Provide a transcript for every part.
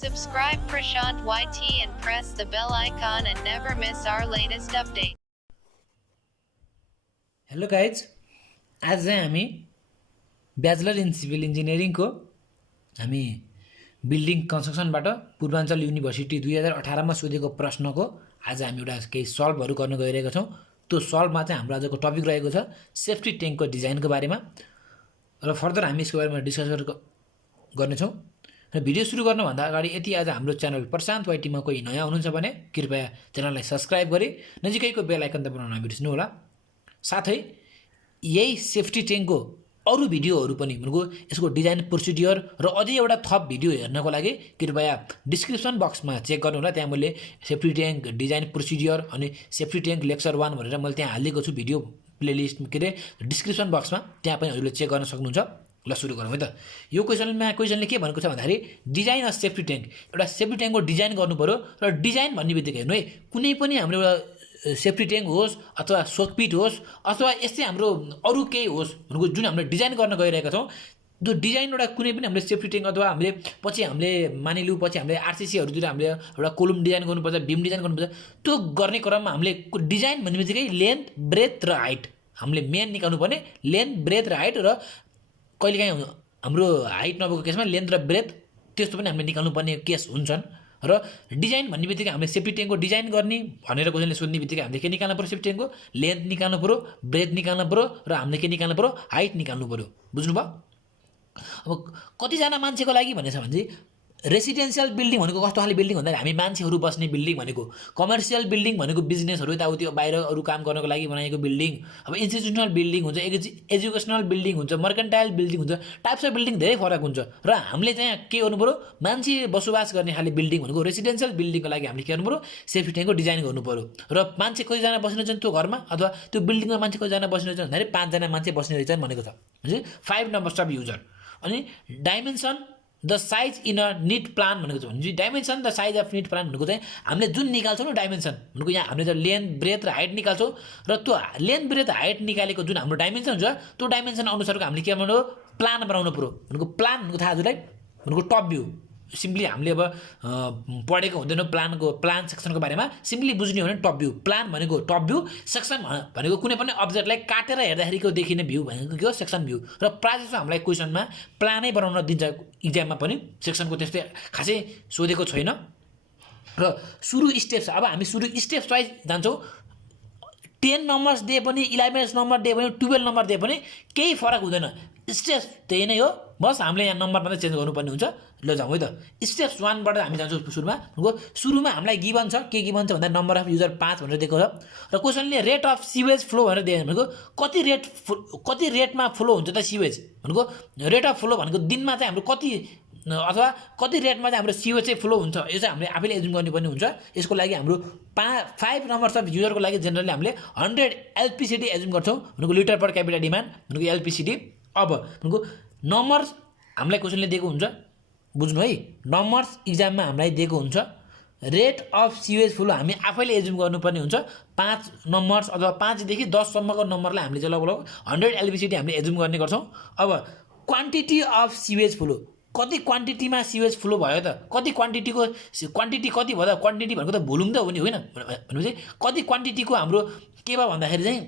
Subscribe Prashant YT and press the bell icon and never miss our latest update. Hello guys, आज चाहिँ हामी bachelor in civil इन्जिनियरिङको हामी building कन्स्ट्रक्सनबाट Purvanchal university 2018मा सोधेको प्रश्नको आज हामी एउटा केही सल्भहरू गर्न गइरहेका छौँ। त्यो सल्भमा चाहिँ हाम्रो आजको टपिक रहेको छ सेफ्टी ट्याङ्कको डिजाइनको बारेमा र फर्दर हामी यसको बारेमा डिस्कस गर्नेछौँ। र भिडियो सुरु गर्नुभन्दा अगाडि यदि आज हाम्रो च्यानल प्रशान्त वाइटीमा कोही नयाँ हुनुहुन्छ भने कृपया च्यानललाई सब्सक्राइब गरी नजिकैको बेल आइकन दबाउन नबिर्सनु होला। साथै यही सेफ्टी ट्याङ्कको अरू भिडियोहरू पनि भनेको यसको डिजाइन प्रोसिडियर र अझै एउटा थप भिडियो हेर्नको लागि कृपया डिस्क्रिप्सन बक्समा चेक गर्नु होला। त्यहाँ मैले सेफ्टी ट्याङ्क डिजाइन प्रोसिडियर अनि सेफ्टी ट्याङ्क लेक्चर 1 भनेर मैले त्यहाँ हालिदिएको छु भिडियो प्लेलिस्ट के अरे डिस्क्रिप्सन बक्समा, त्यहाँ पनि हजुरले चेक गर्न सक्नुहुन्छ। ल सुरु गरौँ है त। यो क्वेसनले के भनेको छ भन्दाखेरि डिजाइन अफ सेफ्टी ट्याङ्क, एउटा सेफ्टी ट्याङ्कको डिजाइन गर्नु पर्यो र डिजाइन भन्ने बित्तिकै हेर्नु है, कुनै पनि हाम्रो एउटा सेफ्टी ट्याङ्क होस् अथवा सोकपिट होस् अथवा यस्तै हाम्रो अरू केही होस् भनेको जुन हामीले डिजाइन गर्न गइरहेका छौँ, त्यो डिजाइन एउटा कुनै पनि हामीले सेफ्टी ट्याङ्क अथवा हामीले पछि हामीले मानिलिउँ पछि हामीले आरसिसीहरूतिर हामीले एउटा कोलम डिजाइन गर्नुपर्छ, बिम डिजाइन गर्नुपर्छ, त्यो गर्ने क्रममा हामीले डिजाइन भन्ने बित्तिकै लेन्थ ब्रेथ र हाइट हामीले मेन निकाल्नु पर्ने, लेन्थ ब्रेथ र हाइट। र कहिलेकाहीँ हाम्रो हाइट नभएको केसमा लेन्थ र ब्रेथ त्यस्तो पनि हामीले निकाल्नु पर्ने केस हुन्छन्। र डिजाइन भन्ने बित्तिकै हामीले सेफ्टी ट्याङ्कको डिजाइन गर्ने भनेर क्वेसनले सोध्ने बित्तिकै हामीले के निकाल्नु पऱ्यो, सेफ्टी ट्याङ्कको लेन्थ निकाल्नु पऱ्यो, ब्रेथ निकाल्नु पऱ्यो र हामीले के निकाल्नु पऱ्यो, हाइट निकाल्नु पऱ्यो। बुझ्नुभयो? अब कतिजना मान्छेको लागि भनेछ भने चाहिँ रेसिडेन्सियल बिल्डिङ भनेको कस्तो खाले बिल्डिङ भन्दा हामी मान्छेहरू बस्ने बिल्डिङ भनेको, कमर्सियल बिल्डिङ भनेको बिजनेसहरू यताउति बाहिर अरू काम गर्नको लागि बनाएको बिल्डिङ, अब इन्स्टिट्युसनल बिल्डिङ हुन्छ, एजुकेसनल बिल्डिङ हुन्छ, मर्केन्टाइल बिल्डिङ हुन्छ, टाइप्स अफ बिल्डिङ धेरै फरक हुन्छ। र हामीले चाहिँ के गर्नु पऱ्यो, मान्छे बसोबास गर्ने खाले बिल्डिङ भनेको रेसिडेन्सियल बिल्डिङको लागि हामीले के गर्नु पऱ्यो, सेफ्टी ट्याङ्कको डिजाइन गर्नु पऱ्यो। र मान्छे कतिजना बस्ने रहेछन् त्यो घरमा अथवा त्यो बिल्डिङमा मान्छे कतिजना बस्ने रहेछन् भन्दाखेरि 5 जना मान्छे बस्ने रहेछन् भनेको छ, 5 नम्बर्स अफ युजर। अनि dimension the size in a neat plan भनेको छ भने dimension the size of neat plan भनेको चाहिँ हामीले जुन निकाल्छौँ न डाइमेन्सन भनेको यहाँ हामीले चाहिँ लेन्थ ब्रेथ र हाइट निकाल्छौँ र त्यो लेन्थ ब्रेथ हाइट निकालेको जुन हाम्रो डाइमेन्सन हुन्छ त्यो डाइमेन्सन अनुसारको हामीले के बनाउनु, प्लान बनाउनु पऱ्यो। भनेको प्लान भनेको थाहा हजुरलाई, भनेको टप भ्यू। सिम्पली हामीले अब पढेको हुँदैन प्लान सेक्सनको बारेमा, सिम्पली बुझ्ने हो भने टप भ्यू। प्लान भनेको टप भ्यू, सेक्सन भनेको कुनै पनि अब्जेक्टलाई काटेर हेर्दाखेरिको देखिने भ्यू भनेको के हो, सेक्सन भ्यू। र प्रायः जस्तो हामीलाई क्वेसनमा प्लानै बनाउन दिन्छ इक्जाममा पनि, सेक्सनको त्यस्तै खासै सोधेको छैन। र सुरु स्टेप्स, अब हामी सुरु स्टेप्स वाइज जान्छौँ। 10 नम्बर्स दिए पनि, 11 नम्बर दिए पनि, 12 नम्बर दिए पनि केही फरक हुँदैन, स्टेप्स त्यही नै हो, बस हामीले यहाँ नम्बर मात्रै चेन्ज गर्नुपर्ने हुन्छ। ल जाउँ है त। स्टेप्स 1बाट हामी जान्छौँ सुरुमा हामीलाई गिभन छ, के गिभन छ भन्दा नम्बर अफ युजर 5 भनेर दिएको छ। र क्वेसनले रेट अफ सिवेज फ्लो भनेर दिएको भनेको कति रेटमा फ्लो हुन्छ त सिवेज भनेको, रेट अफ फ्लो भनेको दिनमा चाहिँ हाम्रो कति अथवा कति रेटमा चाहिँ हाम्रो सिवेज चाहिँ फ्लो हुन्छ, यो चाहिँ हामीले आफैले एजुम गर्नुपर्ने हुन्छ। यसको लागि हाम्रो 5 नम्बर्स अफ युजरको लागि जेनरली हामीले 100 एलपिसिडी एजुम गर्छौँ, भनेको लिटर पर क्यापिटा डिमान्ड भनेको एलपिसिडी। अब भनेको नम्बर्स हामीलाई क्वेसनले दिएको हुन्छ, बुझ्नु है, नम्बर्स इक्जाममा हामीलाई दिएको हुन्छ। रेट अफ सिवेज फ्लो हामी आफैले एजुम गर्नुपर्ने हुन्छ। 5 नम्बर्स अथवा 5 देखि 10 सम्मको नम्बरलाई हामीले चाहिँ लगभग 100 एलपिसिडी हामीले एजुम गर्ने गर्छौँ। अब क्वान्टिटी अफ सिवेज फ्लो, कति क्वान्टिटीमा सिवेज फ्लो भयो त, कति क्वान्टिटी कति भयो त, क्वान्टिटी भनेको त भोल्युम त हो नि, होइन भनेपछि कति क्वान्टिटीको हाम्रो के भयो भन्दाखेरि चाहिँ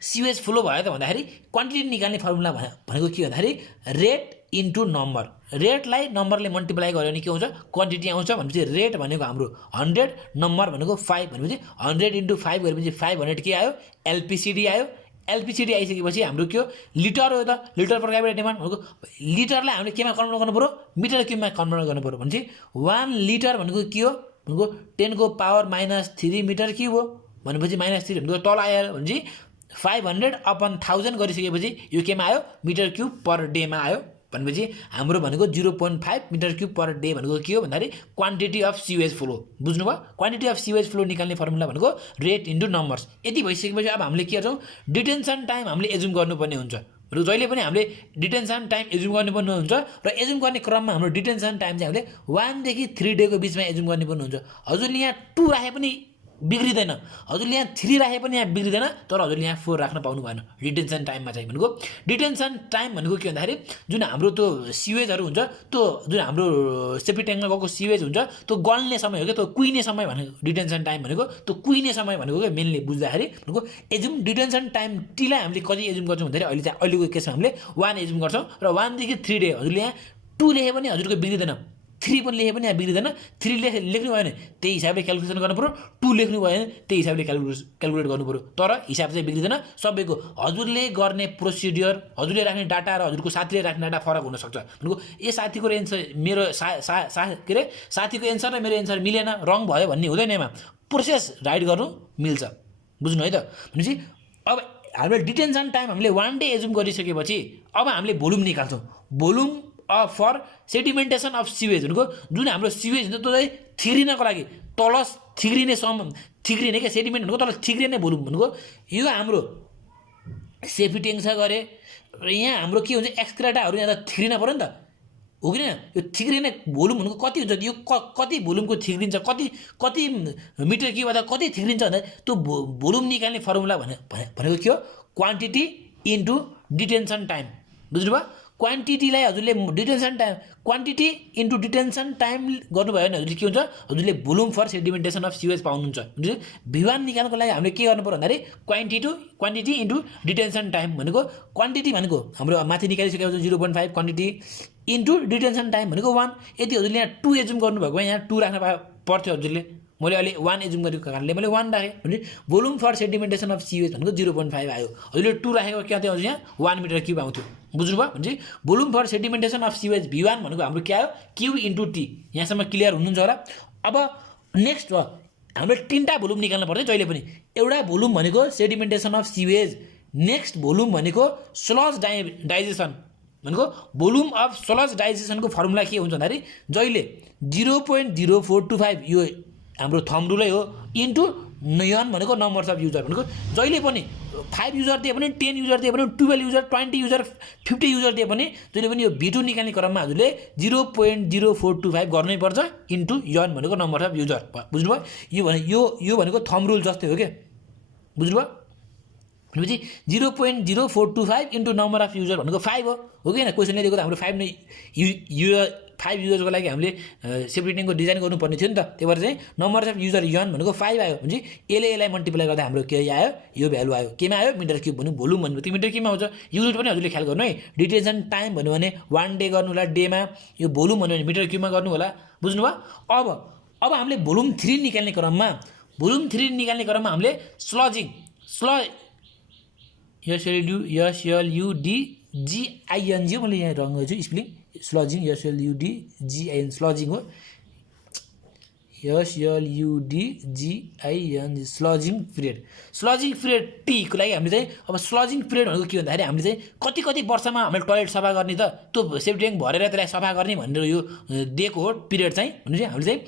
सिवेज फ्लो भयो त भन्दाखेरि क्वान्टिटी निकाल्ने फर्मुला भनेको के भन्दाखेरि रेट इन्टु नम्बर। रेटलाई नम्बरले मल्टिप्लाई गऱ्यो भने के हुन्छ, क्वान्टिटी आउँछ। भनेपछि रेट भनेको हाम्रो 100, नम्बर भनेको 5 भनेपछि 100 इन्टु 5 गरेपछि 500 के आयो, एलपिसिडी आयो। एलपिसिडी आइसकेपछि हाम्रो के हो, लिटर हो त, लिटर पर क्यापिटा डिमान्ड भनेको लिटरलाई हामीले केमा कन्भर्ट गर्नु पऱ्यो, मिटर क्युबमा कन्भर्ट गर्नु पऱ्यो। भनेपछि 1 लिटर भनेको के हो, भनेको 10⁻³ मिटर क्युब हो। भनेपछि -3 भनेको तल आयो भनेपछि 500 अपन 1000 गरिसकेपछि यो केमा आयो, मिटर क्युब पर डेमा आयो। भनेपछि हाम्रो भनेको 0.5 मिटर क्युब पर डे भनेको के हो भन्दाखेरि क्वान्टिटी अफ सिवेज फ्लो। बुझ्नुभयो? क्वान्टिटी अफ सिवेज फ्लो निकाल्ने फर्मुला भनेको रेट इन्टु नम्बर्स। यति भइसकेपछि अब हामीले के गर्छौँ, डिटेन्सन टाइम हामीले एजुम गर्नुपर्ने हुन्छ। र जहिले पनि हामीले डिटेन्सन टाइम एजुम गर्नुपर्ने हुन्छ र एजुम गर्ने क्रममा हाम्रो डिटेन्सन टाइम चाहिँ हामीले 1 देखि 3 डेको बिचमा एजुम गर्नुपर्ने हुन्छ। हजुरले यहाँ 2 राखे पनि बिग्रिदैन। हजुरले यहाँ 3 राखे पनि यहाँ बिग्रिदैन, तर हजुरले यहाँ 4 राख्न पाउनु भएन डिटेन्सन टाइममा चाहिँ। भनेको डिटेन्सन टाइम भनेको के भन्दाखेरि जुन हाम्रो त्यो सिवेजहरू हुन्छ, त्यो जुन हाम्रो सेप्टिक ट्याङ्कमा गएको सिवेज हुन्छ त्यो गल्ने समय हो क्या, त्यो कुहिने समय भनेको डिटेन्सन टाइम भनेको, त्यो कुहिने समय भनेको क्या मेनली बुझ्दाखेरि। भनेको एजुम डिटेन्सन टाइम टीलाई हामीले कति एजुम गर्छौँ भन्दाखेरि अहिले चाहिँ अहिलेको केसमा हामीले 1 एजुम गर्छौँ र 1 देखि 3 डे। हजुरले यहाँ 2 लेखे पनि हजुरको बिग्रिँदैन, 3 पनि लेखे पनि यहाँ बिग्रिँदैन। 3 लेख्नु भयो भने त्यही हिसाबले क्यालकुलेसन गर्नु पऱ्यो, 2 लेख्नु भयो भने त्यही हिसाबले क्यालकुलेट गर्नु पऱ्यो, तर हिसाब चाहिँ बिग्रिँदैन सबैको। हजुरले गर्ने प्रोसिडियर, हजुरले राख्ने डाटा र हजुरको साथीले राख्ने डाटा फरक हुनसक्छ। भनेको ए साथीको एन्सर मेरो के अरे साथीको एन्सर र मेरो एन्सर मिलेन, रङ भयो भन्ने हुँदैन। यसमा प्रोसेस राइट गर्नु मिल्छ, बुझ्नु है त। भनेपछि अब हामीले डिटेन्सन टाइम हामीले 1 डे एजुम गरिसकेपछि अब हामीले भोल्युम निकाल्छौँ। Volume for sedimentation of sewage भनेको जुन हाम्रो सिवेज हुन्छ त्यो चाहिँ थिग्रिनको लागि तल थिग्रिने क्या सेडिमेन्ट भनेको तल थिग्रिने भोल्युम भनेको यो हाम्रो सेफ्टी ट्याङ्क छ गरे र यहाँ हाम्रो के हुन्छ एक्सक्रेटाहरू यहाँ त थिग्रिन पऱ्यो नि त, हो कि होइन। यो थिग्रिने भोल्युम भनेको कति हुन्छ, यो कति भोल्युमको थिग्रिन्छ, कति मिटर क्युब अथवा कति थिग्रिन्छ भन्दा त्यो भोल्युम निकाल्ने फर्मुला भनेको के हो, क्वान्टिटी इन्टु डिटेन्सन टाइम। बुझ्नुभयो। क्वान्टिटीलाई हजुरले detention time quantity into detention time गर्नुभयो भने हजुरले के हुन्छ, हजुरले volume for sedimentation of sewage पाउनुहुन्छ। V1 निकाल्नको लागि हामीले के गर्नु पर्यो भन्दाखेरि क्वान्टिटी इन्टु डिटेन्सन टाइम भनेको क्वान्टिटी भनेको हाम्रो माथि निकालिसकेको 0.5 क्वान्टिटी इन्टु डिटेन्सन टाइम भनेको 1। यदि हजुरले यहाँ 2 एजुम गर्नुभएको भए यहाँ 2 राख्न पर्थ्यो हजुरले, मैले अहिले 1 एजुम गरेको कारणले मैले 1 राखेँ। भने volume for sedimentation of sewage भनेको 0.5 आयो। हजुरले 2 राखेको क्या थियो, हजुर यहाँ 1 मिटर क्युब आउँथ्यो। बुझ्नुभयो। भने volume for sedimentation of sewage V1 भनेको हाम्रो के आयो, क्यु इन्टु टी। यहाँसम्म क्लियर हुनुहुन्छ होला। अब नेक्स्ट भयो हामीले 3टा भोल्युम निकाल्नु पर्छ जहिले पनि। एउटा भोल्युम भनेको sedimentation of sewage, next volume भनेको स्लज डाइजेसन भनेको भोल्युम अफ स्लज डाइजेसनको फर्मुला के हुन्छ भन्दाखेरि जहिले 0.0425 यो हाम्रो थम रुलै हो इन्टु नयन भनेको नम्बर्स अफ युजर भनेको जहिले पनि 5 युजर दिए पनि 10 युजर दिए पनि 12 युजर 20 युजर 50 युजर दिए पनि जहिले पनि यो V2 निकाल्ने क्रममा हजुरले 0.0425 गर्नै पर्छ इन्टु यन भनेको नम्बर अफ युजर। बुझ्नुभयो। यो भनेको थम रुल जस्तै हो के, बुझ्नुभयो। भनेपछि 0.0425 इन्टु नम्बर अफ युजर भनेको 5 हो कि होइन। क्वेसनले दिएको त हाम्रो 5 नै 5 युजर्सको लागि हामीले सेफ्टी ट्याङ्कको डिजाइन गर्नुपर्ने थियो नि त। त्यही भएर चाहिँ नम्बर अफ युजर यन भनेको 5 आयो भने यसलाई मल्टिप्लाई गर्दा हाम्रो के आयो, यो भ्यालु आयो। केमा आयो, मिटर क्युब भन्नु। भोल्युम भन्नु त्यो मिटर क्युबमा आउँछ। युनिट पनि हजुरले ख्याल गर्नु है। डिटेन्सन टाइम भन्नु भने 1 डे गर्नु होला डेमा, यो भोल्युम भन्नु भने मिटर क्युबमा गर्नु होला। बुझ्नुभयो। अब हामीले भोल्युम 3 निकाल्ने क्रममा हामीले स्लजिङ SLUDGING मैले यहाँ रङ गर्छु स्पेलिङ स्लजिङ SLUDGIN स्लजिङ हो SLUDGIN स्लजिङ पिरियड टी को लागि हामीले चाहिँ अब स्लजिङ पिरियड भनेको के भन्दाखेरि हामीले चाहिँ कति वर्षमा हामीले टोयलेट सफा गर्ने त त्यो सेफ्टी ट्याङ्क भरेर त्यसलाई सफा गर्ने भनेर यो दिएको हो पिरियड चाहिँ। भने चाहिँ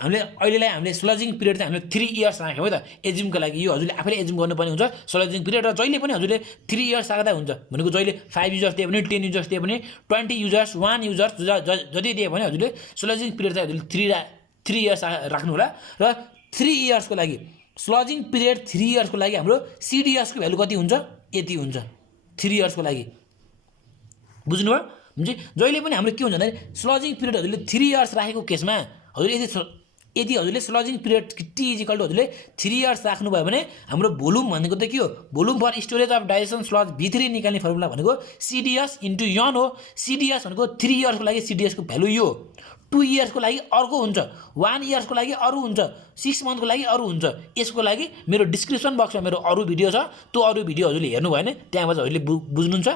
हामीले अहिलेलाई हामीले स्लजिङ पिरियड चाहिँ हामीले 3 इयर्स राख्यौँ है त एजुमको लागि। यो हजुरले आफैले एजुम गर्नुपर्ने हुन्छ स्लजिङ पिरियड। र जहिले पनि हजुरले 3 इयर्स राख्दा हुन्छ। भनेको जहिले 5 युजर्स दिए पनि 10 युजर्स दिए पनि 20 युजर्स 1 युजर्स जति दिए भने हजुरले स्लजिङ पिरियड चाहिँ हजुरले 3 इयर्स राख्नु होला। र 3 इयर्सको लागि स्लजिङ पिरियड 3 इयर्सको लागि हाम्रो CDSको भ्यालु कति हुन्छ, यति हुन्छ 3 इयर्सको लागि। बुझ्नुभयो। भने जहिले पनि हाम्रो के हुन्छ भन्दाखेरि स्लजिङ पिरियड हजुरले 3 इयर्स राखेको केसमा हजुरले यदि हजुरले स्लजिङ पिरियड टी इजिकल टु हजुरले 3 इयर्स राख्नुभयो भने हाम्रो भोल्युम भनेको त के हो, volume for storage of digestion sludge V3 निकाल्ने फर्मुला भनेको CDS इन्टु यन हो। CDS भनेको 3 इयर्सको लागि CDSको भ्यालु यो, 2 इयर्सको लागि अर्को हुन्छ, 1 इयर्सको लागि अरू हुन्छ, 6 मन्थको लागि अरू हुन्छ। यसको लागि मेरो डिस्क्रिप्सन बक्समा मेरो अरू भिडियो छ, त्यो अरू भिडियो हजुरले हेर्नु भयो भने त्यहाँबाट हजुरले बुझ्नुहुन्छ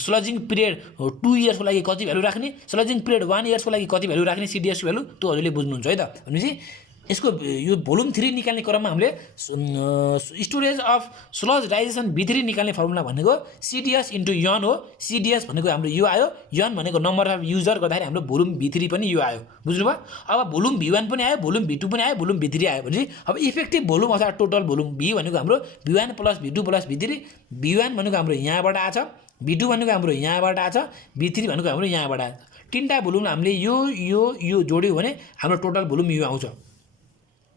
स्लजिङ पिरियड 2 इयर्सको लागि कति भ्यालु राख्ने, स्लजिङ पिरियड 1 इयर्सको लागि कति भ्यालु राख्ने CDSको भ्यालु त्यो हजुरले बुझ्नुहुन्छ है त। भनेपछि यसको यो भोल्युम 3 निकाल्ने क्रममा हामीले storage of sludge digestion V3 निकाल्ने फर्मुला भनेको CDS इन्टु यन हो। CDS भनेको हाम्रो यो आयो, यन भनेको नम्बर अफ युजर गर्दाखेरि हाम्रो भोल्युम V3 पनि यो आयो। बुझ्नुभयो। अब भोल्युम V1 पनि आयो, भोल्युम V2 पनि आयो, भोल्युम V3 आयो। भने अब इफेक्टिभ भोल्युम अथवा टोटल भोल्युम V भनेको हाम्रो V1 + V2 + V3। V1 भनेको हाम्रो यहाँबाट आछ, V2 भनेको हाम्रो यहाँबाट आछ, V3 भनेको हाम्रो यहाँबाट आछ। 3टा भोल्युम हामीले यो जोड्यो भने हाम्रो टोटल भोल्युम यो आउँछ।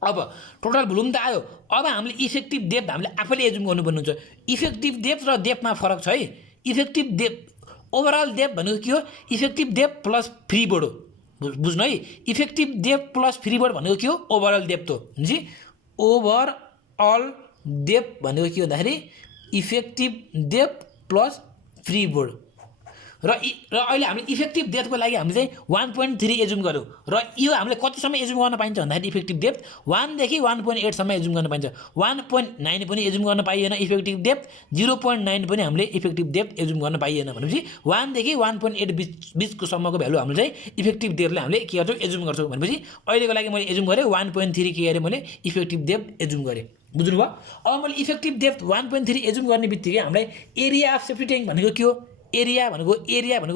अब टोटल भोल्युम त आयो, अब हामीले इफेक्टिभ डेप्थ हामीले आफैले एजुम गर्नुपर्ने हुन्छ। इफेक्टिभ डेप्थ र डेप्थमा फरक छ है। इफेक्टिभ डेप्थ ओभरअल डेप्थ भनेको के हो, effective depth plus free board हो, बुझ्नु है। Effective depth plus free board भनेको के हो, ओभरअल डेप्थ हो जी। ओभरअल डेप्थ भनेको के भन्दाखेरि effective depth plus free board र अहिले हामीले इफेक्टिभ डेप्थको लागि हामीले चाहिँ 1.3 एजुम गऱ्यौँ र यो हामीले कतिसम्म एजुम गर्न पाइन्छ भन्दाखेरि इफेक्टिभ डेप्थ 1 देखि 1.8 सम्म एजुम गर्न पाइन्छ। 1.9 पनि एजुम गर्न पाइएन इफेक्टिभ डेप्थ, 0.9 पनि हामीले इफेक्टिभ डेप्थ एजुम गर्न पाइएन भनेपछि 1 देखि 1.8 बिचको सम्मको भ्यालु हामीले चाहिँ इफेक्टिभ डेप्थले हामीले के गर्छौँ, एजुम गर्छौँ भनेपछि अहिलेको लागि मैले एजुम गरेँ 1.3 के गरेँ मैले इफेक्टिभ डेप्थ एजुम गरेँ, बुझ्नुभयो। अब मैले इफेक्टिभ डेप्थ 1.3 एजुम गर्ने बित्तिकै हामीलाई एरिया अफ सेफ्टी ट्याङ्क भनेको के हो, एरिया भनेको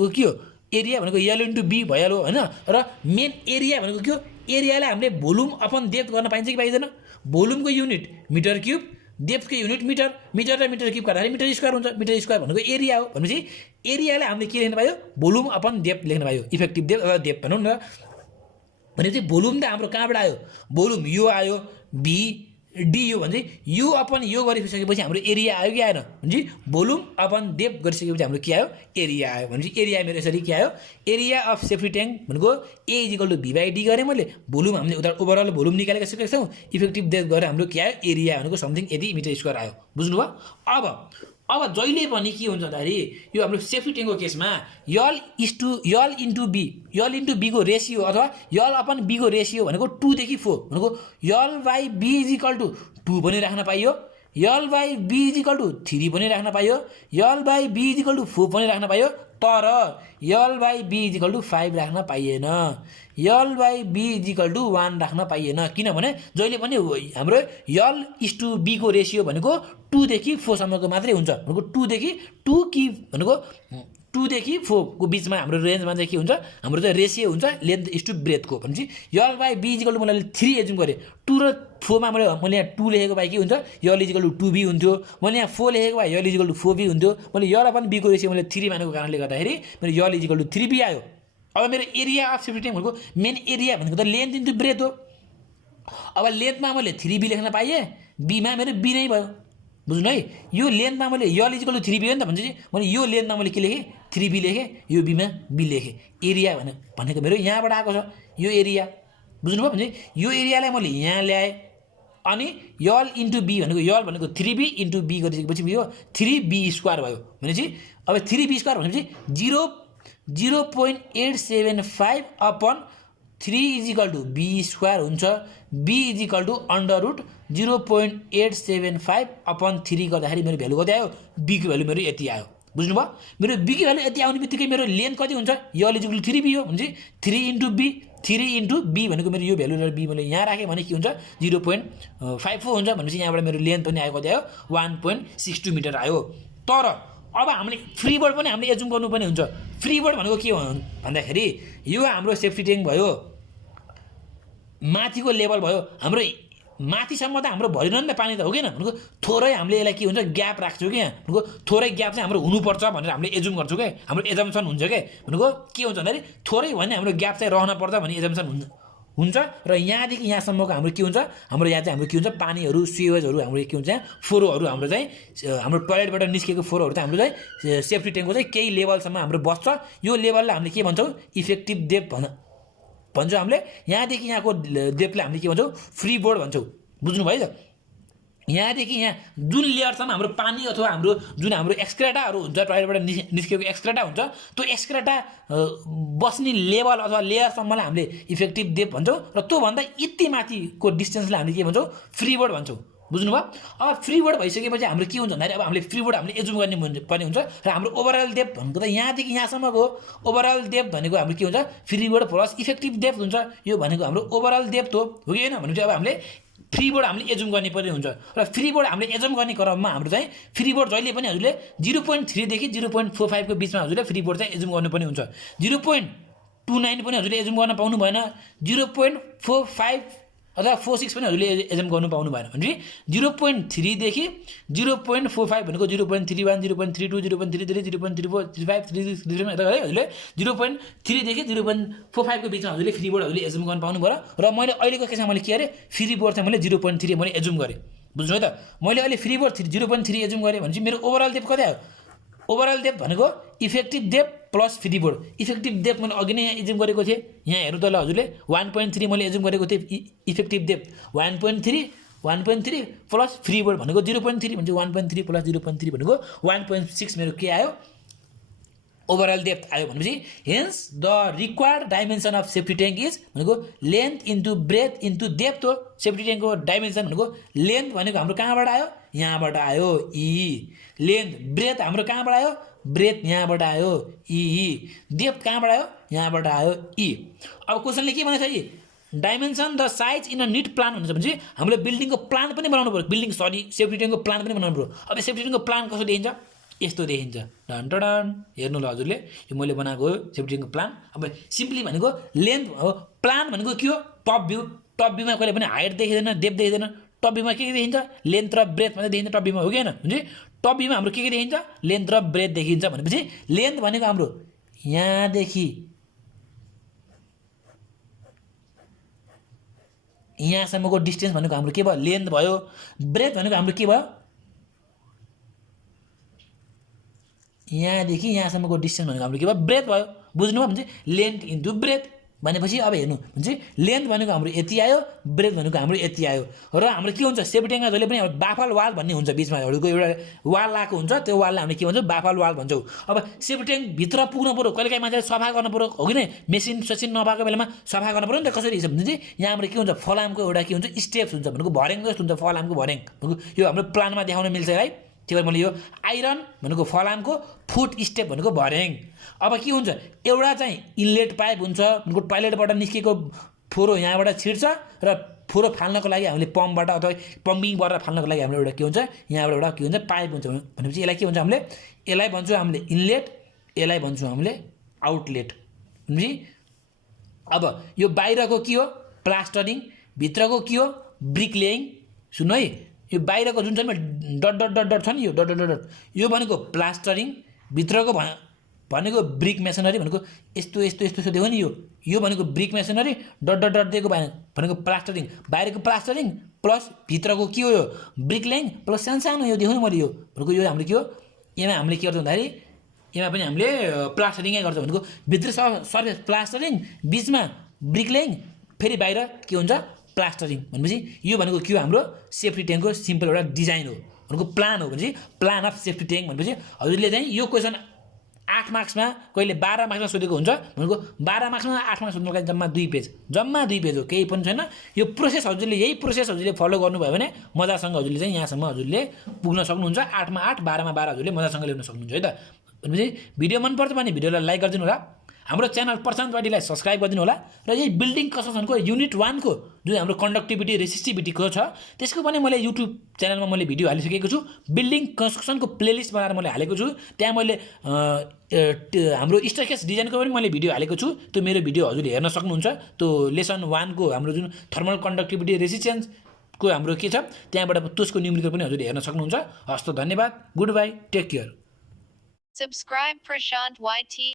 के हो, एरिया भनेको यल इन्टु बी भइहाल्यो होइन। र मेन एरिया भनेको के हो, एरियालाई हामीले भोल्युम अपन डेप्थ गर्न पाइन्छ कि पाइँदैन। भोल्युमको युनिट मिटर क्युब, डेप्थको युनिट मिटर, मिटर र मिटर क्युब गर्दाखेरि मिटर स्क्वायर हुन्छ। मिटर स्क्वायर भनेको एरिया हो भनेपछि एरियालाई हामीले के लेख्न पायो, भोल्युम अपन डेप्थ लेख्न पायो, इफेक्टिभ डेप्थ अथवा डेप्थ भनौँ न। भनेपछि भोल्युम त हाम्रो कहाँबाट आयो, भोल्युम यो आयो, बी डी यो भने यो अपन यो गरिसकेपछि हाम्रो एरिया आयो कि आएन भनेपछि भोल्युम अपन डेप्थ गरिसकेपछि हाम्रो के आयो, एरिया आयो भनेपछि एरिया मेरो यसरी के आयो, एरिया अफ सेफ्टी ट्याङ्क भनेको A equal to B by D गरेँ मैले। भोल्युम हामीले उता ओभरअल भोल्युम निकालेको छौँ, इफेक्टिभ डेप्थ गरेर हाम्रो के आयो, एरिया भनेको समथिङ यदि मिटर स्क्वायर आयो, बुझ्नुभयो। अब जहिले पनि के हुन्छ भन्दाखेरि यो हाम्रो सेफ्टी ट्याङ्कको केसमा L into B, L into बीको रेसियो अथवा यल अपन बीको रेसियो भनेको 2 देखि 4 भनेको यल बाई बी इजिकल टु 2 पनि राख्न पाइयो, यल बाई बी इजिकल टु 3 पनि राख्न पाइयो, यल बाई बी इजिकल टु 4 पनि राख्न पाइयो, तर यल बाई बी इजिकल टु 5 राख्न पाइएन, यल बाई बी इजिकल टु 1 राख्न पाइएन। किनभने जहिले पनि हाम्रो यल इस्टु बीको रेसियो भनेको 2 देखि 4 सम्मको मात्रै हुन्छ भनेको 2 देखि 2 कि भनेको 2 देखि 4 को बिचमा हाम्रो रेन्जमा चाहिँ के हुन्छ, हाम्रो चाहिँ रेसियो हुन्छ लेन्थ इस्टु ब्रेथको भनेपछि यल बाई बी इजिकल टु मैले 3 एजुम गरेँ, 2 र 4 मा मैले यहाँ 2 लेखेको भए के हुन्छ, यल इजिकल टु 2b हुन्थ्यो। मैले यहाँ 4 लेखेको भए यल इजिकल टु 4b हुन्थ्यो। मैले यल अपन बीको रेसियो मैले 3 मानेको कारणले गर्दाखेरि मेरो यल इजिकल टु 3b आयो। अब मेरो एरिया अफ सेफ्टी ट्याङ्क भनेको मेन एरिया भनेको त लेन्थ इन्टु ब्रेथ हो। अब लेन्थमा मैले 3b लेख्न पाएँ, बीमा मेरो b नै भयो, बुझ्नु है। यो लेन्थमा मैले यल इजिकल टु 3b हो नि त भनेपछि मैले यो लेन्थमा मैले के लेखेँ, 3b लेखेँ, यो बीमा b लेखेँ। एरिया भनेको मेरो यहाँबाट आएको छ, यो एरिया, बुझ्नुभयो। भने यो एरियालाई मैले यहाँ ल्याएँ अनि यल इन्टु बी भनेको यल भनेको 3b इन्टु बी गरिसकेपछि यो 3b स्क्वायर भयो भनेपछि अब 3b स्क्वायर भनेपछि 0.875 upon 3 equal to B square हुन्छ। B equal to under root 0.875 upon 3 गर्दाखेरि मेरो भ्यालु कति आयो, बीको भ्यालु मेरो यति आयो, बुझ्नुभयो। मेरो बीको भ्यालु यति आउने बित्तिकै मेरो लेन्थ कति हुन्छ, यल इजिकल टु 3b हो भनेपछि 3 इन्टु बी, 3 इन्टु बी भनेको मेरो यो भ्यालु र बी मैले यहाँ राखेँ भने के हुन्छ 0.54 हुन्छ भनेपछि यहाँबाट मेरो लेन्थ पनि आयो कति आयो 1.62 मिटर आयो। तर अब हामीले फ्री बोर्ड पनि हामीले एजुम गर्नुपर्ने हुन्छ। फ्री बोर्ड भनेको के हो भन्दाखेरि यो हाम्रो सेफ्टी ट्याङ्क भयो, माथिको लेभल भयो, हाम्रो माथिसम्म त हाम्रो भरिन नि त पानी त हो किन भनेको थोरै हामीले यसलाई के हुन्छ ग्याप राख्छौँ कि यहाँ भनेको थोरै ग्याप चाहिँ हाम्रो हुनुपर्छ भनेर हामीले एजुम गर्छौँ क्या, हाम्रो एजम्सन हुन्छ क्या भनेको के हुन्छ भन्दाखेरि थोरै भने हाम्रो ग्याप चाहिँ रहन पर्छ भन्ने एजम्सन हुन्छ र यहाँदेखि यहाँसम्मको हाम्रो के हुन्छ, हाम्रो यहाँ चाहिँ हाम्रो के हुन्छ पानीहरू स्वेवेजहरू हाम्रो के हुन्छ फोरोहरू हाम्रो चाहिँ हाम्रो टोयलेटबाट निस्केको फोरोहरू चाहिँ हाम्रो चाहिँ सेफ्टी ट्याङ्कको चाहिँ केही लेभलसम्म हाम्रो बस्छ। यो लेभललाई हामीले के भन्छौँ इफेक्टिभ डेप्थ भन्छौँ हामीले। यहाँदेखि यहाँको डेप्थलाई हामीले के भन्छौँ फ्री बोर्ड भन्छौँ, बुझ्नुभयो त। यहाँदेखि यहाँ जुन लेयरसम्म हाम्रो पानी अथवा हाम्रो जुन हाम्रो एक्सक्रेटाहरू हुन्छ टोयलेटबाट निस्केको एक्सक्रेटा हुन्छ त्यो एक्सक्रेटा बस्ने लेभल अथवा लेयरसम्मलाई हामीले इफेक्टिभ डेप्थ भन्छौँ र त्योभन्दा यति माथिको डिस्टेन्सलाई हामीले के भन्छौँ फ्री बोर्ड भन्छौँ, बुझ्नुभयो। अब फ्री बोर्ड भइसकेपछि हाम्रो के हुन्छ भन्दाखेरि अब हामीले फ्री बोर्ड हामीले एजुम गर्ने पर्ने हुन्छ र हाम्रो ओभरअल डेप्थ भनेको त यहाँदेखि यहाँसम्मको ओभरअल डेप्थ भनेको हाम्रो के हुन्छ free board plus effective depth हुन्छ। यो भनेको हाम्रो ओभरअल डेप्थ हो कि होइन भनेपछि अब हामीले फ्री बोर्ड हामीले एजुम गर्ने पर्ने हुन्छ र फ्री बोर्ड हामीले एजुम गर्ने क्रममा हाम्रो चाहिँ फ्री बोर्ड जहिले पनि हजुरले 0.3 देखि 0.45 को बिचमा हजुरले फ्री बोर्ड चाहिँ एजुम गर्नुपर्ने हुन्छ। 0.29 पनि हजुरले एजुम गर्न पाउनु भएन, 0.45 अथवा 46 पनि हजुरले एजम गर्नु पाउनु भएन भने 0.3 देखि 0.45 भनेको 0.31 0.32 0.33 0.34 35 36 है हजुरले 0.3 देखि 0.45 को बीचमा हजुरले फ्री बोर्ड हजुरले एजम गर्नु पाउनु भयो र मैले अहिलेको केसमा मैले के गरे फ्री बोर्ड चाहिँ मैले 0.3 मैले एजम गरे बुझ्नु है त मैले अहिले फ्री बोर्ड 0.3 एजम गरे भने मेरो ओभरअल डेप्थ कति आयो ओभरअल डेप्थ भनेको effective depth plus free board effective depth मैले अघि नै यहाँ एजम गरेको थिएँ यहाँ हेर्नु त ल हजुरले 1.3 मैले एजम गरेको थिएँ effective depth 1.3 plus free board भनेको 0.3 भने 1.3 प्लस 0.3 भनेको 1.6 मेरो के आयो ओभरअल डेप्थ आयो भनेपछि hence the required dimension of safety tank is भनेको length into breadth into depth हो सेफ्टी ट्याङ्कको डाइमेन्सन भनेको लेन्थ भनेको हाम्रो कहाँबाट आयो यहाँबाट आयो ई लेन्थ ब्रेथ हाम्रो कहाँबाट आयो ब्रेथ यहाँबाट आयो ई डेप्थ कहाँबाट आयो यहाँबाट आयो ई अब क्वेसनले के भनेको छ यी dimension the size in a neat plan हुन्छ भने चाहिँ हामीले बिल्डिङको प्लान पनि बनाउनु पर्यो सेफ्टी ट्याङ्कको प्लान पनि बनाउनु पर्यो अब सेफ्टी ट्याङ्कको प्लान कसो देखिन्छ यस्तो देखिन्छ डन टडन हेर्नु ल हजुरले यो मैले बनाएको हो सेफ्टी ट्याङ्कको प्लान अब सिम्पली भनेको लेन्थ हो प्लान भनेको के हो टप भ्यूमा कहिले पनि हाइट देखिँदैन डेप्थ देखिँदैन टप भ्यूमा के देखिन्छ लेन्थ र ब्रेथ मात्रै देखिन्छ टप भ्यूमा हो कि होइन हुन्छ टप भ्यूमा हाम्रो के देखिन्छ लेन्थ र ब्रेथ देखिन्छ भनेपछि लेन्थ भनेको हाम्रो यहाँदेखि यहाँसम्मको डिस्टेन्स भनेको हाम्रो के भयो लेन्थ भयो ब्रेथ भनेको हाम्रो के भयो यहाँदेखि यहाँसम्मको डिस्टेन्स भनेको हाम्रो के भयो ब्रेथ भयो बुझ्नुभयो भने चाहिँ लेन्थ इन्टु ब्रेथ भनेपछि अब हेर्नु भने चाहिँ लेन्थ भनेको हाम्रो यति आयो ब्रेथ भनेको हाम्रो यति आयो र हाम्रो के हुन्छ सेफ्टी ट्याङ्कमा जहिले पनि बाफल वाल भन्ने हुन्छ बिचमा एउटा वाल लगाएको हुन्छ त्यो वाललाई हामीले के भन्छौँ बाफल वाल भन्छौँ अब सेफ्टी ट्याङ्क भित्र पुग्नु पऱ्यो कहिलेकाहीँ मान्छेले सफा गर्नु पऱ्यो हो कि नै मेसिन नभएको बेलामा सफा गर्नु पऱ्यो नि त कसरी हिसाब भने चाहिँ यहाँ हाम्रो के हुन्छ फलामको एउटा के हुन्छ स्टेप्स हुन्छ भनेको भर्याङ जस्तो हुन्छ फलामको भर्याङ यो हाम्रो प्लानमा देखाउन मिल्छ है त्यही भएर मैले यो आइरन भनेको फलामको फुट स्टेप भनेको भर्याङ अब के हुन्छ एउटा चाहिँ इनलेट पाइप हुन्छ भनेको टोयलेटबाट निस्केको फोरो यहाँबाट छिर्छ र फोरो फाल्नको लागि हामीले पम्पबाट अथवा पम्पिङबाट फाल्नको लागि हाम्रो एउटा के हुन्छ यहाँबाट एउटा के हुन्छ पाइप हुन्छ भनेपछि यसलाई के भन्छ हामीले यसलाई भन्छौँ हामीले इनलेट यसलाई भन्छौँ हामीले आउटलेट भनेपछि अब यो बाहिरको के हो प्लास्टरिङ भित्रको के हो ब्रिक लेइङ सुन्नु है यो बाहिरको जुन चाहिँ डट डट डट डट छ नि यो डट डट डट यो भनेको प्लास्टरिङ भित्रको भनेको ब्रिक मेसनरी भनेको यस्तो यस्तो यस्तो यस्तो देख्यो नि यो भनेको brick masonry dot dot dot दिएको भनेको प्लास्टरिङ बाहिरको प्लास्टरिङ प्लस भित्रको के हो यो ब्रिक लेङ प्लस सानो यो देख्नु मैले यो भनेको यो हाम्रो के हो यसमा हामीले के गर्छौँ भन्दाखेरि यसमा पनि हामीले प्लास्टरिङै गर्छौँ भनेको भित्र सर्फेस प्लास्टरिङ बिचमा ब्रिक लेङ फेरि बाहिर के हुन्छ प्लास्टरिङ भनेपछि यो भनेको के हो हाम्रो सेफ्टी ट्याङ्कको सिम्पल एउटा डिजाइन हो भनेको प्लान हो भनेपछि प्लान अफ सेफ्टी ट्याङ्क भनेपछि हजुरले चाहिँ यो क्वेसन 8 मार्क्समा कहिले 12 मार्क्समा सोधेको हुन्छ भनेको 12 मार्क्समा 8 मार्क्स सोध्नुको लागि जम्मा 2 पेज हो केही पनि छैन यो प्रोसेस हजुरले यही प्रोसेस हजुरले फलो गर्नुभयो भने मजासँग हजुरले चाहिँ यहाँसम्म हजुरले पुग्न सक्नुहुन्छ 8 मा 8 12 मा 12 हजुरले मजासँग ल्याउन सक्नुहुन्छ है त भनेपछि भिडियो मन पर्छ भने भिडियोलाई लाइक गरिदिनु होला हाम्रो च्यानल प्रशान्त वाडीलाई सब्स्क्राइब गरिदिनु होला र यही बिल्डिङ कन्स्ट्रक्सनको युनिट 1 को जुन हाम्रो कन्डक्टिभिटी रेसिस्टिभिटीको छ त्यसको पनि मैले युट्युब च्यानलमा मैले भिडियो हालिसकेको छु बिल्डिङ कन्स्ट्रक्सनको प्लेलिस्ट बनाएर मैले हालेको छु त्यहाँ मैले हाम्रो स्टेयरकेस डिजाइनको पनि मैले भिडियो हालेको छु त्यो मेरो भिडियो हजुरले हेर्न सक्नुहुन्छ त्यो लेसन 1 को हाम्रो जुन थर्मल कन्डक्टिभिटी रेसिस्टेन्स को हाम्रो के छ त्यहाँबाट त्यसको न्युमेरिकल पनि हजुरले हेर्न सक्नुहुन्छ हस्त धन्यवाद goodbye take care Subscribe Prashant YT